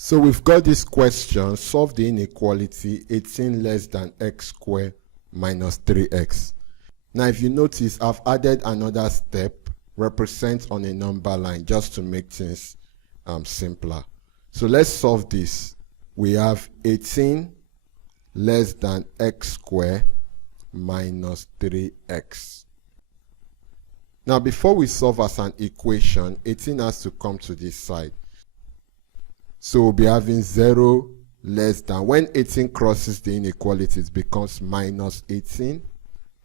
So we've got this question: solve the inequality 18 less than x squared minus 3x. Now if you notice, I've added another step, represent on a number line, just to make things simpler. So let's solve this. We have 18 less than x squared minus 3x. Now before we solve as an equation, 18 has to come to this side. So we'll be having 0 less than, when 18 crosses the inequality, it becomes minus 18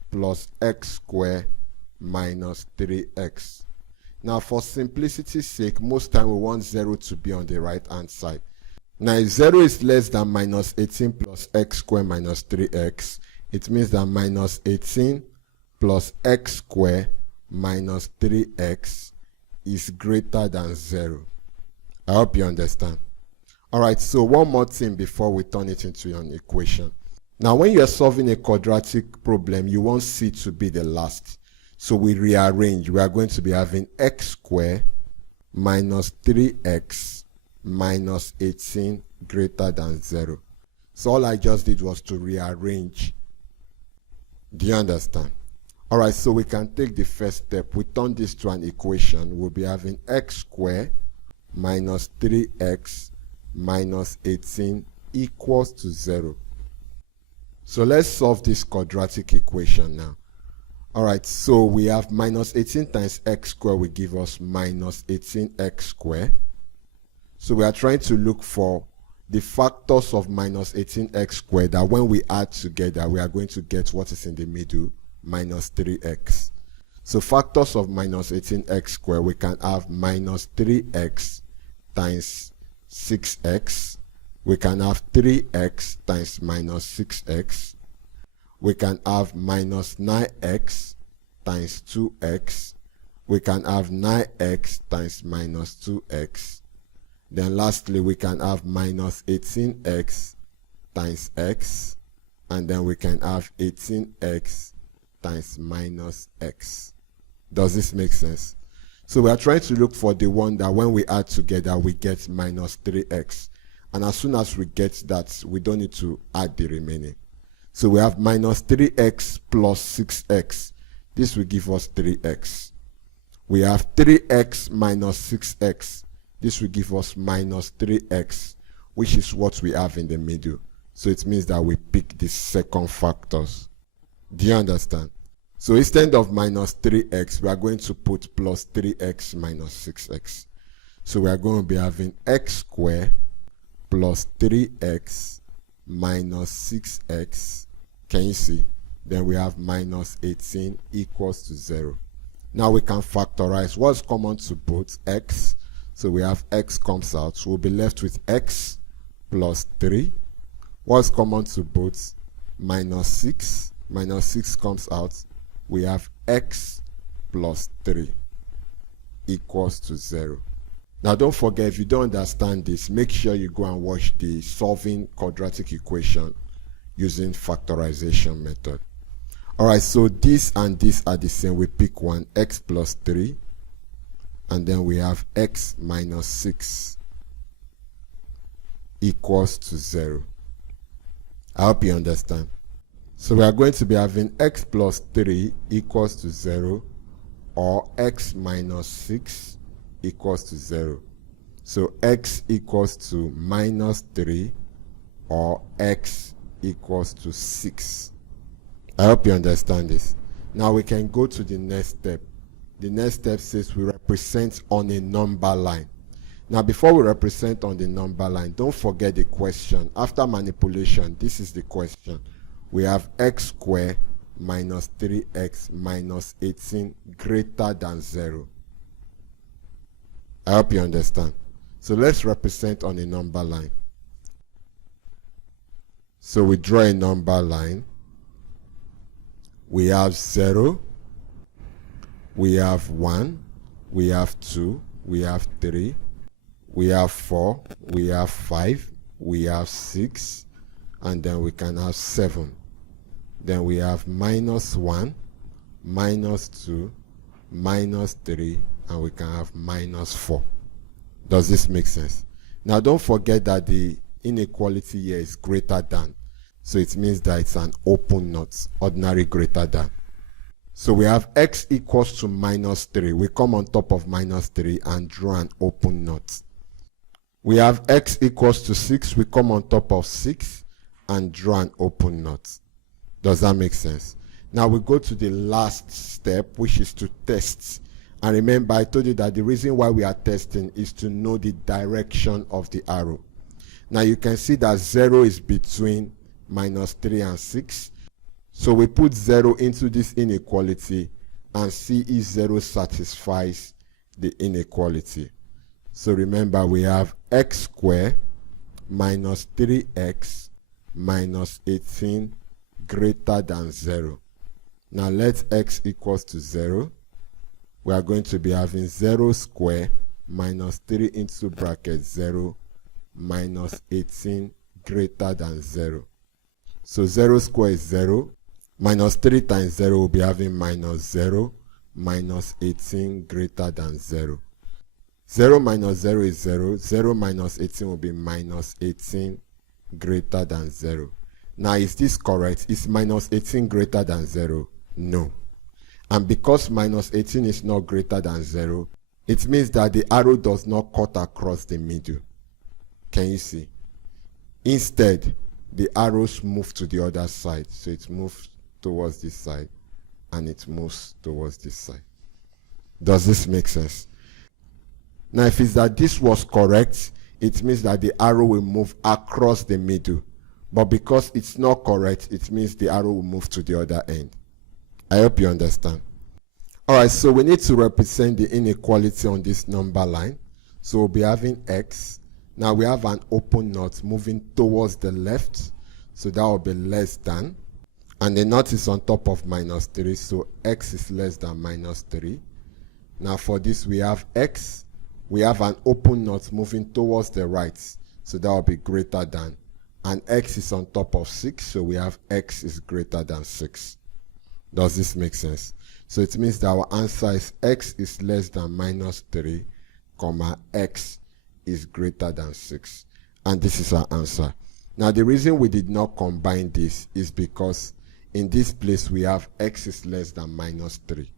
plus x squared minus 3x. Now for simplicity's sake, most time we want 0 to be on the right hand side. Now if 0 is less than minus 18 plus x squared minus 3x, it means that minus 18 plus x squared minus 3x is greater than 0. I hope you understand. Alright, so one more thing before we turn it into an equation. Now when you're solving a quadratic problem, you want c to be the last. So we rearrange. We are going to be having x squared minus 3x minus 18 greater than 0. So all I just did was to rearrange. Do you understand? Alright, so we can take the first step. We turn this to an equation. We'll be having x squared minus 3x minus 18 equals to 0. So let's solve this quadratic equation now. Alright, so we have minus 18 times x squared will give us minus 18x squared. So we are trying to look for the factors of minus 18x squared that when we add together, we are going to get what is in the middle, minus 3x. So factors of minus 18x squared, we can have minus 3x times 6x. We can have 3x times minus 6x. We can have minus 9x times 2x. We can have 9x times minus 2x. Then lastly, we can have minus 18x times x. And then we can have 18x times minus x. Does this make sense? So we are trying to look for the one that when we add together, we get minus 3x. And as soon as we get that, we don't need to add the remaining. So we have minus 3x plus 6x. This will give us 3x. We have 3x minus 6x. This will give us minus 3x, which is what we have in the middle. So it means that we pick the second factors. Do you understand? So instead of minus 3x, we are going to put plus 3x minus 6x. So we are going to be having x squared plus 3x minus 6x. Can you see? Then we have minus 18 equals to 0. Now we can factorize what's common to both, x. So we have x comes out. So we'll be left with x plus 3. What's common to both? Minus 6. Minus 6 comes out. We have x plus 3 equals to 0. Now don't forget, if you don't understand this, make sure you go and watch the solving quadratic equation using factorization method. Alright, so this and this are the same. We pick one, x plus 3, and then we have x minus 6 equals to 0. I hope you understand. So we are going to be having x plus 3 equals to 0, or x minus 6 equals to 0. So x equals to minus 3, or x equals to 6. I hope you understand this. Now we can go to the next step. The next step says we represent on a number line. Now before we represent on the number line, don't forget the question. After manipulation, this is the question. We have x squared minus 3x minus 18 greater than 0. I hope you understand. So let's represent on a number line. So we draw a number line. We have 0. We have 1. We have 2. We have 3. We have 4. We have 5. We have 6. And then we can have 7. Then we have minus 1, minus 2, minus 3, and we can have minus 4. Does this make sense? Now don't forget that the inequality here is greater than, so it means that it's an open knot, ordinary greater than. So we have x equals to minus 3. We come on top of minus 3 and draw an open knot. We have x equals to 6. We come on top of 6 and draw an open knot. Does that make sense? Now we go to the last step, which is to test. And remember, I told you that the reason why we are testing is to know the direction of the arrow. Now you can see that 0 is between minus 3 and 6. So we put 0 into this inequality and see if 0 satisfies the inequality. So remember, we have x squared minus 3x minus 18 greater than 0. Now let x equals to 0. We are going to be having 0 squared minus 3 into bracket 0 minus 18 greater than 0. So 0 squared is 0. Minus 3 times 0 will be having minus 0 minus 18 greater than 0. 0 minus 0 is 0. 0 minus 18 will be minus 18 greater than 0. Now is this correct? Is minus 18 greater than 0? No. And because minus 18 is not greater than 0, it means that the arrow does not cut across the middle. Can you see? Instead, the arrows move to the other side. So it moves towards this side and it moves towards this side. Does this make sense? Now if it's that this was correct, it means that the arrow will move across the middle. But because it's not correct, it means the arrow will move to the other end. I hope you understand. Alright, so we need to represent the inequality on this number line. So we'll be having x. Now we have an open knot moving towards the left. So that will be less than. And the knot is on top of minus 3. So x is less than minus 3. Now for this we have x. We have an open knot moving towards the right. So that will be greater than. And x is on top of 6. So we have x is greater than 6. Does this make sense? So it means that our answer is x is less than minus 3, comma, x is greater than 6. And this is our answer. Now the reason we did not combine this is because in this place we have x is less than minus 3.